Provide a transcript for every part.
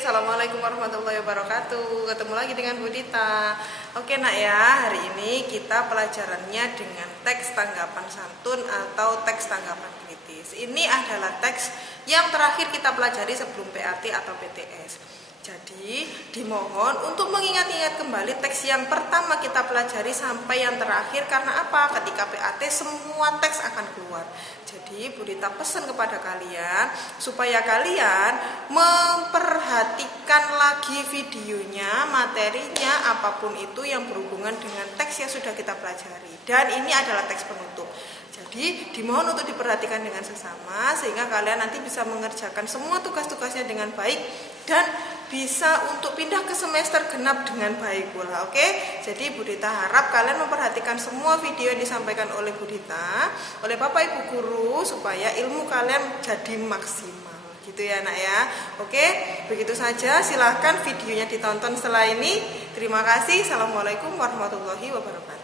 Assalamualaikum warahmatullahi wabarakatuh. Ketemu lagi dengan Bu Dita. Oke nak ya, hari ini kita pelajarannya dengan teks tanggapan santun atau teks tanggapan kritis. Ini adalah teks yang terakhir kita pelajari sebelum PAT atau PTS. Jadi dimohon untuk mengingat-ingat kembali teks yang pertama kita pelajari sampai yang terakhir. Karena apa? Ketika PAT semua teks akan keluar. Jadi Bu Dita pesan kepada kalian supaya kalian memperhatikan lagi videonya, materinya, apapun itu yang berhubungan dengan teks yang sudah kita pelajari. Dan ini adalah teks penutup. Jadi dimohon untuk diperhatikan dengan sesama sehingga kalian nanti bisa mengerjakan semua tugas-tugasnya dengan baik dan bisa untuk pindah ke semester genap dengan baik pula. Oke? Jadi Bu Dita harap kalian memperhatikan semua video yang disampaikan oleh Bu Dita, oleh Bapak Ibu guru supaya ilmu kalian jadi maksimal. Gitu ya nak ya. Oke? Begitu saja, silahkan videonya ditonton setelah ini. Terima kasih. Assalamualaikum warahmatullahi wabarakatuh.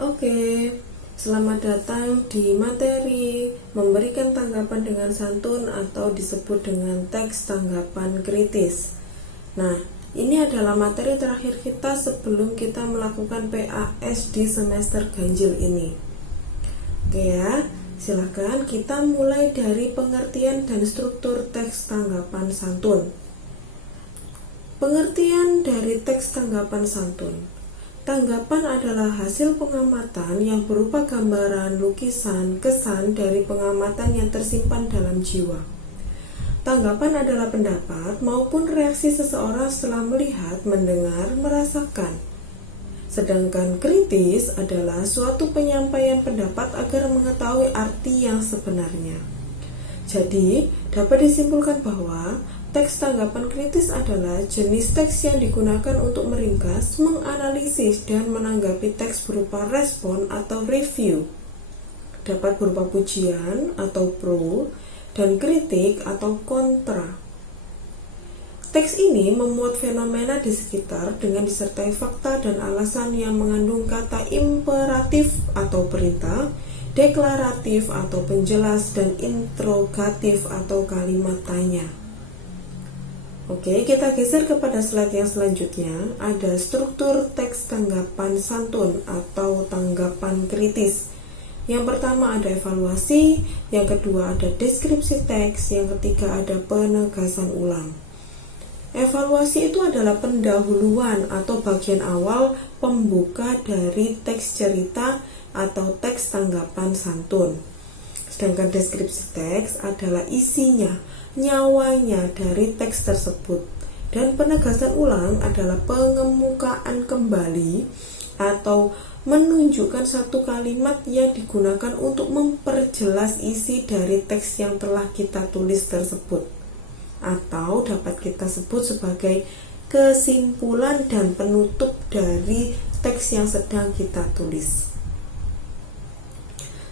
Oke, selamat datang di materi memberikan tanggapan dengan santun atau disebut dengan teks tanggapan kritis. Nah, ini adalah materi terakhir kita sebelum kita melakukan PAS di semester ganjil ini. Oke ya, silakan kita mulai dari pengertian dan struktur teks tanggapan santun. Pengertian dari teks tanggapan santun. Tanggapan adalah hasil pengamatan yang berupa gambaran, lukisan, kesan dari pengamatan yang tersimpan dalam jiwa. Tanggapan adalah pendapat maupun reaksi seseorang setelah melihat, mendengar, merasakan. Sedangkan kritis adalah suatu penyampaian pendapat agar mengetahui arti yang sebenarnya. Jadi, dapat disimpulkan bahwa teks tanggapan kritis adalah jenis teks yang digunakan untuk meringkas, menganalisis, dan menanggapi teks berupa respon atau review. Dapat berupa pujian atau pro, dan kritik atau kontra. Teks ini memuat fenomena di sekitar dengan disertai fakta dan alasan yang mengandung kata imperatif atau perintah, deklaratif atau penjelas, dan interrogatif atau kalimat tanya. Oke, kita geser kepada slide yang selanjutnya. Ada struktur teks tanggapan santun atau tanggapan kritis. Yang pertama ada evaluasi, yang kedua ada deskripsi teks, yang ketiga ada penegasan ulang. Evaluasi itu adalah pendahuluan atau bagian awal pembuka dari teks cerita atau teks tanggapan santun. Sedangkan deskripsi teks adalah isinya, nyawanya dari teks tersebut. Dan penegasan ulang adalah pengemukaan kembali atau menunjukkan satu kalimat yang digunakan untuk memperjelas isi dari teks yang telah kita tulis tersebut, atau dapat kita sebut sebagai kesimpulan dan penutup dari teks yang sedang kita tulis.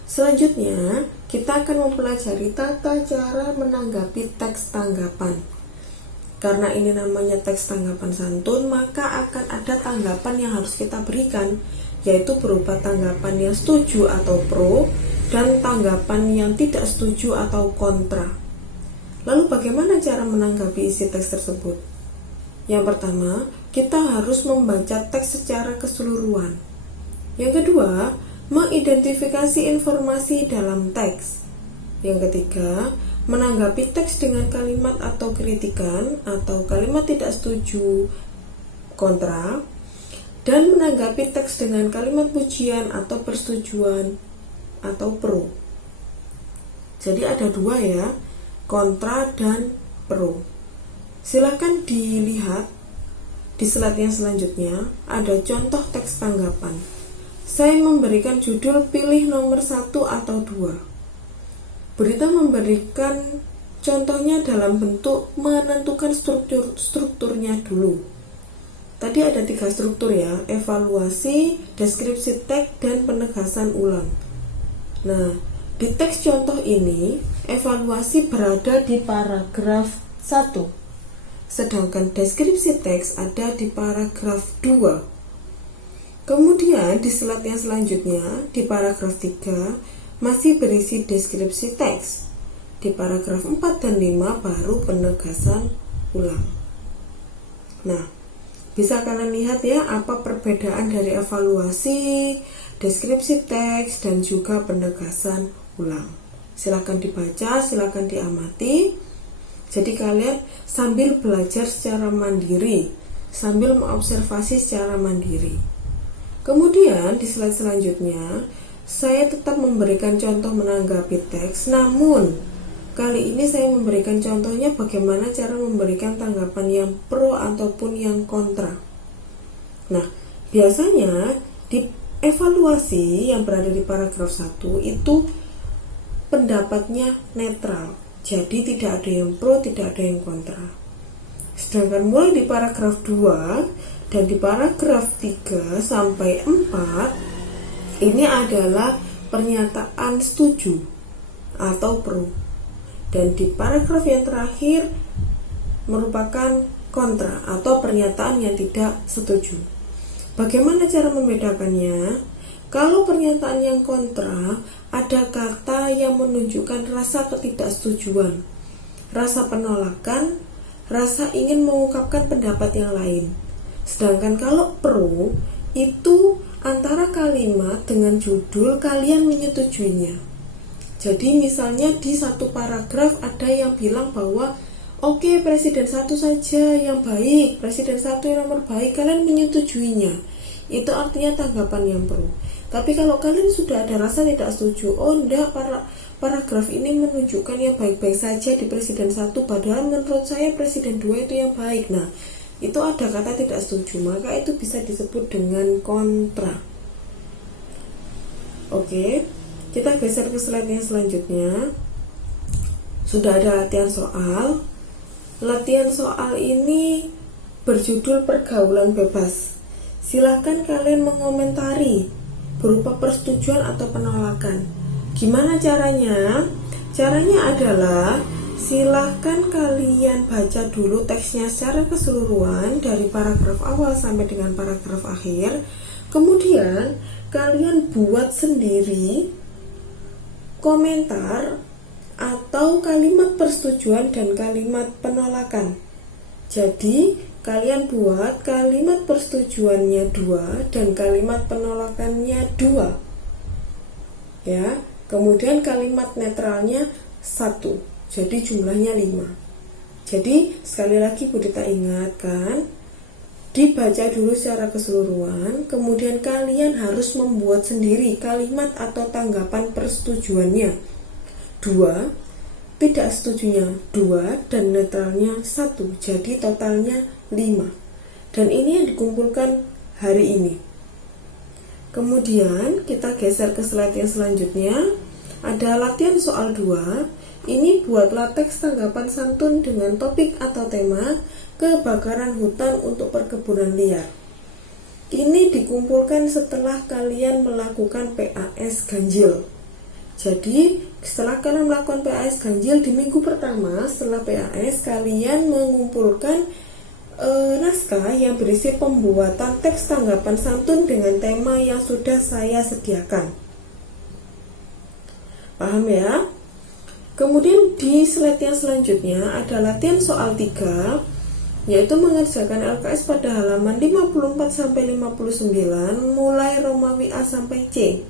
Selanjutnya, kita akan mempelajari tata cara menanggapi teks tanggapan. Karena ini namanya teks tanggapan santun, maka akan ada tanggapan yang harus kita berikan, yaitu berupa tanggapan yang setuju atau pro, dan tanggapan yang tidak setuju atau kontra. Lalu bagaimana cara menanggapi isi teks tersebut? Yang pertama, kita harus membaca teks secara keseluruhan. Yang kedua, mengidentifikasi informasi dalam teks. Yang ketiga, menanggapi teks dengan kalimat atau kritikan atau kalimat tidak setuju, kontra, dan menanggapi teks dengan kalimat pujian atau persetujuan atau pro. Jadi ada dua ya, kontra dan pro. Silakan dilihat di slide yang selanjutnya, ada contoh teks tanggapan. Saya memberikan judul pilih nomor 1 atau 2. Berita memberikan contohnya dalam bentuk menentukan strukturnya dulu. Tadi ada 3 struktur ya, evaluasi, deskripsi teks, dan penegasan ulang. Nah, di teks contoh ini, evaluasi berada di paragraf 1, sedangkan deskripsi teks ada di paragraf 2. Kemudian di slide yang selanjutnya, di paragraf 3, masih berisi deskripsi teks. di paragraf 4 dan 5 baru penegasan ulang. Nah, bisa kalian lihat ya apa perbedaan dari evaluasi, deskripsi teks, dan juga penegasan ulang. Silakan dibaca, silakan diamati. Jadi kalian sambil belajar secara mandiri, sambil mengobservasi secara mandiri. Kemudian di slide selanjutnya, saya tetap memberikan contoh menanggapi teks, namun kali ini saya memberikan contohnya bagaimana cara memberikan tanggapan yang pro ataupun yang kontra. Nah, biasanya di evaluasi yang berada di paragraf 1 itu pendapatnya netral. Jadi tidak ada yang pro, tidak ada yang kontra. Sedangkan mulai di paragraf 2 dan di paragraf 3 sampai 4 ini adalah pernyataan setuju atau pro. Dan di paragraf yang terakhir merupakan kontra atau pernyataan yang tidak setuju. Bagaimana cara membedakannya? Kalau pernyataan yang kontra, ada kata yang menunjukkan rasa ketidaksetujuan, rasa penolakan, rasa ingin mengungkapkan pendapat yang lain. Sedangkan kalau pro, itu antara kalimat dengan judul kalian menyetujuinya. Jadi misalnya di satu paragraf ada yang bilang bahwa oke, presiden 1 saja yang baik, presiden 1 yang nomor baik, kalian menyetujuinya. Itu artinya tanggapan yang pro. Tapi kalau kalian sudah ada rasa tidak setuju, oh enggak, paragraf ini menunjukkan yang baik-baik saja di presiden 1, padahal menurut saya presiden 2 itu yang baik. Nah, itu ada kata tidak setuju, maka itu bisa disebut dengan kontra. Oke. Kita geser ke slide yang selanjutnya. Sudah ada latihan soal. Latihan soal ini berjudul pergaulan bebas. Silahkan kalian mengomentari berupa persetujuan atau penolakan. Gimana caranya? Caranya adalah silahkan kalian baca dulu teksnya secara keseluruhan dari paragraf awal sampai dengan paragraf akhir. Kemudian kalian buat sendiri komentar atau kalimat persetujuan dan kalimat penolakan. Jadi kalian buat kalimat persetujuannya 2 dan kalimat penolakannya 2. Ya, kemudian kalimat netralnya 1. Jadi jumlahnya 5. Jadi sekali lagi Budita ingatkan, dibaca dulu secara keseluruhan, kemudian kalian harus membuat sendiri kalimat atau tanggapan persetujuannya 2, tidak setujunya 2, dan netralnya 1. Jadi totalnya 5. Dan ini yang dikumpulkan hari ini. Kemudian kita geser ke slide yang selanjutnya. Ada latihan soal 2. Ini buatlah teks tanggapan santun dengan topik atau tema kebakaran hutan untuk perkebunan liar. Ini dikumpulkan setelah kalian melakukan PAS ganjil. Jadi setelah kalian melakukan PAS ganjil di minggu pertama setelah PAS, kalian mengumpulkan naskah yang berisi pembuatan teks tanggapan santun dengan tema yang sudah saya sediakan. Paham ya? Kemudian di slide yang selanjutnya ada latihan soal 3, yaitu mengerjakan LKS pada halaman 54-59 mulai Romawi A sampai C.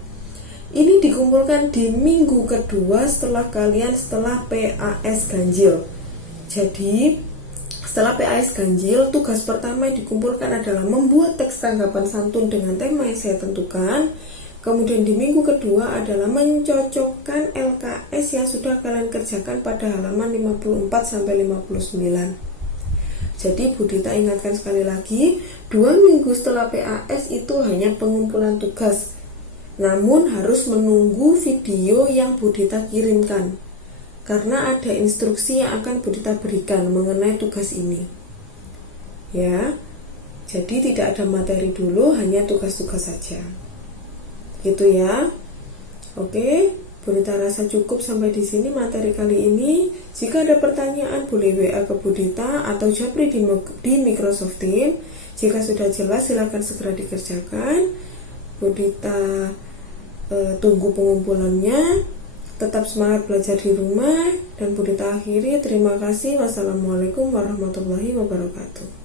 Ini dikumpulkan di minggu kedua setelah PAS ganjil. Jadi setelah PAS ganjil, tugas pertama yang dikumpulkan adalah membuat teks tanggapan santun dengan tema yang saya tentukan. Kemudian di minggu kedua adalah mencocokkan LKS yang sudah kalian kerjakan pada halaman 54-59. Jadi Budita ingatkan sekali lagi, 2 minggu setelah PAS itu hanya pengumpulan tugas. Namun harus menunggu video yang Budita kirimkan, karena ada instruksi yang akan Budita berikan mengenai tugas ini. Ya, jadi tidak ada materi dulu, hanya tugas-tugas saja. Gitu ya. Oke. Budita rasa cukup sampai di sini materi kali ini. Jika ada pertanyaan boleh WA ke Budita atau japri di Microsoft Teams. Jika sudah jelas silakan segera dikerjakan. Budita tunggu pengumpulannya. Tetap semangat belajar di rumah, dan Bu Dita akhiri. Terima kasih. Wassalamualaikum warahmatullahi wabarakatuh.